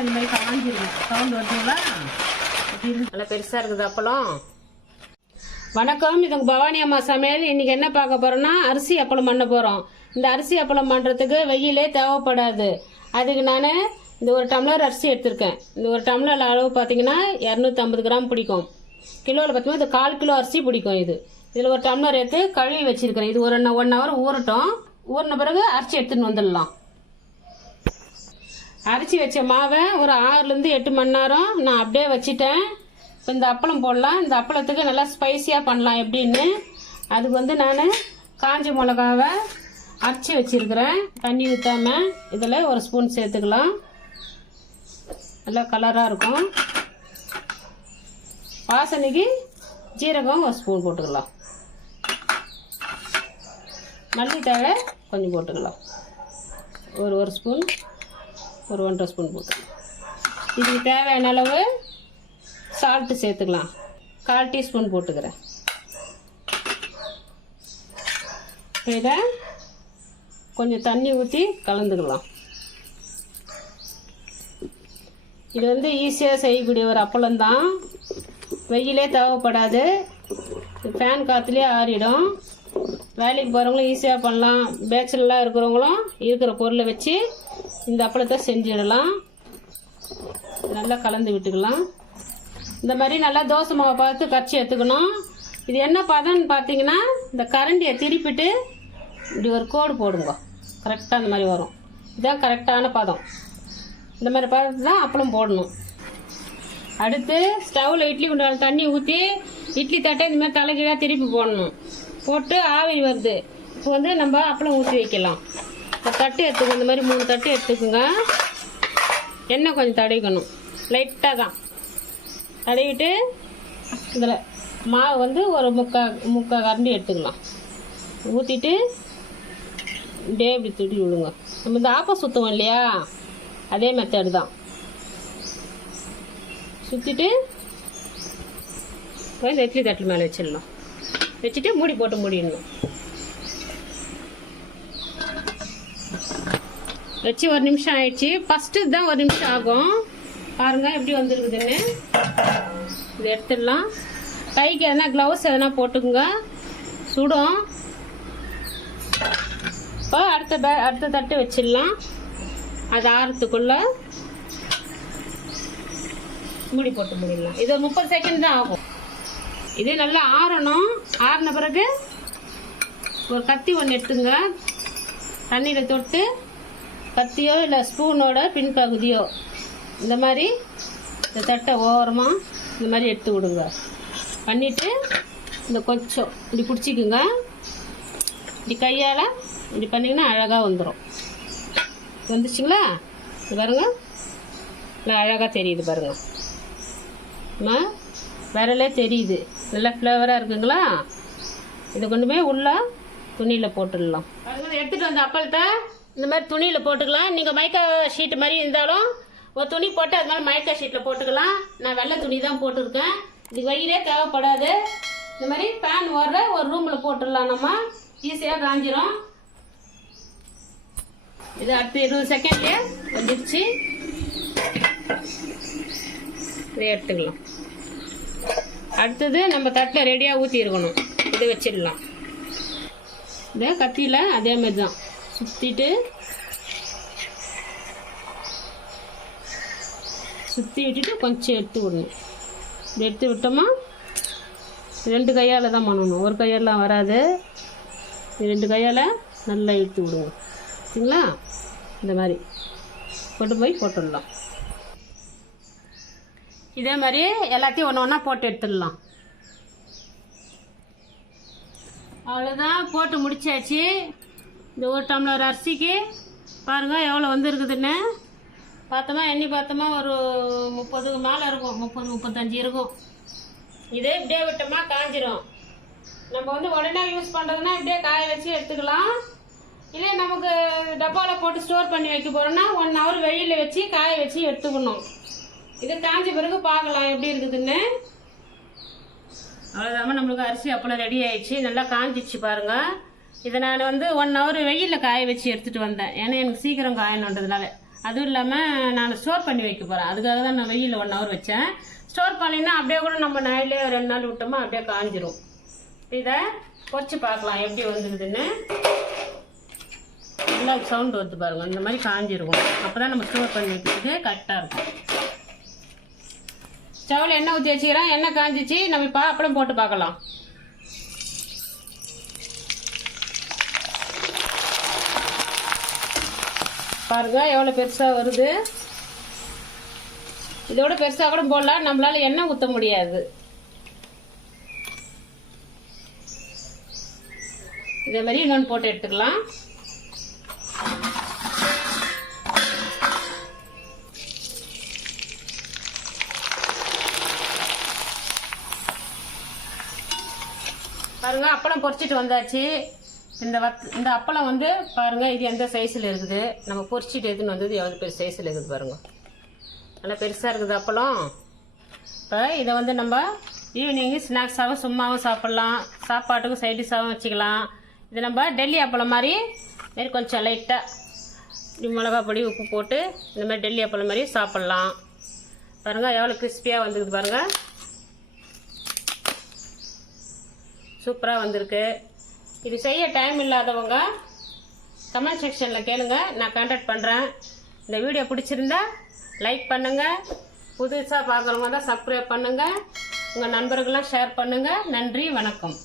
நல்லா இந்த மாதிரி காஞ்சிருக்கும் சவுண்ட் வருதுங்களா நல்லா பெருசாக இருக்குது அப்பளம். வணக்கம் இது பவானி அம்மா சமையல். இன்னைக்கு என்ன பார்க்க போறோம்னா அரிசி அப்பளம் பண்ண போறோம். இந்த அரிசி அப்பளம் பண்றதுக்கு வெயிலே தேவைப்படாது. அதுக்கு நான் இந்த ஒரு டம்ளர் அரிசி எடுத்திருக்கேன். இந்த ஒரு டம்ளர் அளவு பார்த்தீங்கன்னா இரநூத்தம்பது கிராம் பிடிக்கும். கிலோவில் பார்த்தீங்கன்னா இது கால் கிலோ அரிசி பிடிக்கும் இது. இதில் ஒரு டம்ளர் எடுத்து கழுவி வச்சிருக்கிறேன். இது ஒரு ஒன் ஹவர் ஊறட்டும். ஊறின பிறகு அரிசி எடுத்துன்னு வந்துடலாம். அரைச்சி வச்ச மாவை ஒரு ஆறுலேருந்து எட்டு மணி நேரம் நான் அப்படியே வச்சுட்டேன். இப்போ இந்த அப்பளம் போடலாம். இந்த அப்பளத்துக்கு நல்லா ஸ்பைசியாக பண்ணலாம். எப்படின்னு? அதுக்கு வந்து நான் காஞ்ச மிளகாவை அரைச்சி வச்சிருக்கிறேன். தண்ணி ஊற்றாம இதில் ஒரு ஸ்பூன் சேர்த்துக்கலாம். நல்லா கலராக இருக்கும். வாசனைக்கு ஜீரகம் ஒரு ஸ்பூன் போட்டுக்கலாம். மல்லித்தழை கொஞ்சம் போட்டுக்கலாம். ஒரு ஒரு ஸ்பூன் ஒரு ஒன்றரை ஸ்பூன் போட்டுக்கலாம் இதுக்கு தேவையான அளவு சால்ட்டு சேர்த்துக்கலாம். கால் டீஸ்பூன் போட்டுக்கிறேன். இதை கொஞ்சம் தண்ணி ஊற்றி கலந்துக்கலாம். இது வந்து ஈஸியாக செய்யக்கூடிய ஒரு அப்பளம் தான். வெயிலே தேவைப்படாது. ஃபேன் காற்றுலேயே ஆறிடும். வேலைக்கு போகிறவங்களும் ஈஸியாக பண்ணலாம். பேச்சுலராக இருக்கிறவங்களும் இருக்கிற பொருளை வச்சு இந்த அப்பளத்தை செஞ்சிடலாம். நல்லா கலந்து விட்டுக்கலாம். இந்த மாதிரி நல்லா தோசை மாவை பார்த்து கரைச்சி எடுத்துக்கணும். இது என்ன பதம்னு பார்த்தீங்கன்னா இந்த கரண்டியை திருப்பிட்டு இப்படி ஒரு கோடு போடுங்க. கரெக்டாக அந்த மாதிரி வரும். இதுதான் கரெக்டான பதம். இந்த மாதிரி பதத்தை தான் அப்பளம் போடணும். அடுத்து ஸ்டவ்வில் இட்லி கொண்டு தண்ணி ஊற்றி இட்லி தட்டை இந்த மாதிரி தலைகீழாக திருப்பி போடணும். போட்டு ஆவி வருது. இப்போ வந்து நம்ம அப்பளம் ஊற்றி வைக்கலாம். தட்டு எடுத்துக்கோ இந்த மாதிரி மூணு தட்டு எடுத்துக்கோங்க. எண்ணெய் கொஞ்சம் தடவிக்கணும். லைட்டாக தான். தடவிட்டு இதில் மாவு வந்து ஒரு முக்கா முக்கா கரண்டி எடுத்துக்கலாம். ஊற்றிட்டு இப்படியே இப்படி துடி விடுங்க. நம்ம இந்த ஆப்பம் சுற்றுவோம் இல்லையா? அதே மெத்தடு தான். சுற்றிட்டு இந்த இட்லி தட்டில் மேலே வச்சிடலாம். வச்சுட்டு மூடி போட்டு மூடிடணும். வச்சு ஒரு நிமிஷம் ஆயிடுச்சு. ஃபஸ்ட்டு தான் ஒரு நிமிஷம் ஆகும். பாருங்க எப்படி வந்துருக்குதுன்னு. இதை எடுத்துடலாம். கைக்கு எதனா க்ளவுஸ் எதனா போட்டுக்குங்க. சுடும். இப்போ அடுத்த பே அடுத்த தட்டு வச்சிடலாம். அது ஆறுத்துக்குள்ள மூடி போட்டு மூடிடலாம். இது ஒரு முப்பது செகண்ட் தான் ஆகும். இது நல்லா ஆறணும். ஆறின பிறகு ஒரு கத்தி ஒன்று எடுத்துங்க. தண்ணியில் தொட்டு கத்தியோ இல்லை ஸ்பூனோட பின்பகுதியோ. இந்த மாதிரி இந்த தட்டை ஓரமாக இந்த மாதிரி எடுத்து விடுங்க. பண்ணிவிட்டு இந்த கொஞ்சம் இப்படி பிடிச்சிக்குங்க. இப்படி கையால் இப்படி பண்ணிங்கன்னா அழகாக வந்துடும் வந்துச்சுங்களா? இது பாருங்கள் நல்லா அழகாக தெரியுது பாருங்கள் அம்மா விரலே தெரியுது. நல்லா ஃப்ளேவராக இருக்குங்களா? இதை கொண்டு போய் உள்ள துணியில் போட்டுடலாம். எடுத்துகிட்டு வந்த அப்பளத்தை இந்த மாதிரி துணியில் போட்டுக்கலாம். நீங்கள் மைக்கா ஷீட் மாதிரி இருந்தாலும் ஒரு துணி போட்டு அது மாதிரி மைக்கா ஷீட்டில் போட்டுக்கலாம். நான் வெள்ளை துணி தான் போட்டிருக்கேன். இது வெயிலே தேவைப்படாது. இந்த மாதிரி ஃபேன் ஓடுற ஒரு ரூமில் போட்டுடலாம் நம்ம. ஈஸியாக காஞ்சிரும். இது அடுத்து இருபது செகண்ட்லேயே வந்துடுச்சு இதை எடுத்துக்கலாம். அடுத்தது நம்ம தட்டில் ரெடியாக ஊற்றி இருக்கணும் இதை வச்சிடலாம். இதை கத்தியில் அதே மாதிரி தான். சுற்றிட்டு சுற்றி விட்டுட்டு கொஞ்சம் எடுத்து விடணும் எடுத்து விட்டோமா? ரெண்டு கையால் தான் பண்ணணும். ஒரு கையாலாம் வராது. ரெண்டு கையால் நல்லா இழுத்து விடுங்க சரிங்களா? இந்த மாதிரி. கொண்டு போய் போட்டுடலாம். இதே மாதிரி எல்லாத்தையும் ஒன்று ஒன்றா போட்டு எடுத்துடலாம். அவ்வளோதான் போட்டு முடிச்சாச்சு. இந்த ஒரு டம்ளர் அரிசிக்கு பாருங்கள் எவ்வளோ வந்துருக்குதுன்னு. பார்த்தோமா எண்ணி பார்த்தோமா ஒரு முப்பதுக்கு மேலே இருக்கும். முப்பது முப்பத்தஞ்சு இருக்கும். இதே இப்படியே விட்டோமா காஞ்சிரும். நம்ம வந்து உடனே யூஸ் பண்ணுறதுனா இப்படியே காய வச்சு எடுத்துக்கலாம். இல்லை நமக்கு டப்பாவில் போட்டு ஸ்டோர் பண்ணி வைக்க போகிறோம்னா ஒன் ஹவர் வெயிலில் வச்சு காய வச்சு எடுத்துக்கணும். இது காஞ்ச பிறகு பார்க்கலாம் எப்படி இருக்குதுன்னு. அவ்வளோதாம நம்மளுக்கு அரிசி அப்பளம் ரெடி ஆயிடுச்சு. நல்லா காஞ்சிச்சு பாருங்கள் இதை நான் வந்து ஒன் ஹவர் வெயிலில் காய வச்சு எடுத்துகிட்டு வந்தேன். ஏன்னா எனக்கு சீக்கிரம் காயணுன்றதுனால. அதுவும் இல்லாமல் நான் ஸ்டோர் பண்ணி வைக்க போகிறேன் அதுக்காக தான் நான் வெயிலில் ஒன் ஹவர் வச்சேன். ஸ்டோர் பண்ணினா அப்படியே கூட நம்ம நாயிலே ரெண்டு நாள் விட்டோமா அப்படியே காஞ்சிரும். இதை பொறிச்சு பார்க்கலாம் எப்படி வந்துருதுன்னு நல்லா சவுண்ட் வந்து பாருங்க. இந்த மாதிரி காஞ்சிருக்கும் அப்போ தான் நம்ம ஸ்டோர் பண்ணி வைக்கிறதுக்கு கரெக்டாக இருக்கும். ஸ்டவ்வில் எண்ணெய் ஊற்றி வச்சுக்கிறேன். எண்ணெய் காஞ்சிச்சு. நம்ம இப்போ அப்பளம் போட்டு பார்க்கலாம். பாருங்க எவ்வளோ பெருசாக வருது. இதோட பெருசாக கூட போடலாம். நம்மளால எண்ணெய் ஊற்ற முடியாது. இதே மாதிரி இன்னொன்று போட்டு எடுத்துக்கலாம். பாருங்க அப்பளம் பொறிச்சிட்டு வந்தாச்சு. இந்த வத் இந்த அப்பளம் வந்து பாருங்கள் இது எந்த சைஸில் இருக்குது? நம்ம பொரிச்சிட்டு எதுன்னு வந்தது எவ்வளோ பெரிய சைஸில் இருக்குது பாருங்கள் நல்லா பெருசாக இருக்குது அப்பளம். இப்போ இதை வந்து நம்ம ஈவினிங்கு ஸ்நாக்ஸாகவும் சும்மாவும் சாப்பிட்லாம். சாப்பாட்டுக்கும் சைடிஷாகவும் வச்சுக்கலாம். இது நம்ம டெல்லி அப்பளம் மாதிரி மாரி கொஞ்சம் லைட்டாக மிளகா பொடி உப்பு போட்டு இந்த மாதிரி டெல்லி அப்பளம் மாதிரி சாப்பிட்லாம். பாருங்கள் எவ்வளோ கிறிஸ்பியாக வந்துருக்குது பாருங்கள் சூப்பராக வந்திருக்கு. இது செய்ய டைம் இல்லாதவங்க கமெண்ட் செக்ஷனில் கேளுங்க. நான் கான்டாக்ட் பண்ணுறேன் இந்த வீடியோ பிடிச்சிருந்தா லைக் பண்ணுங்கள் புதுசாக பார்க்குறவங்க தான் சப்ஸ்கிரைப் பண்ணுங்கள் உங்கள் நண்பர்கள்லாம் ஷேர் பண்ணுங்கள் நன்றி வணக்கம்.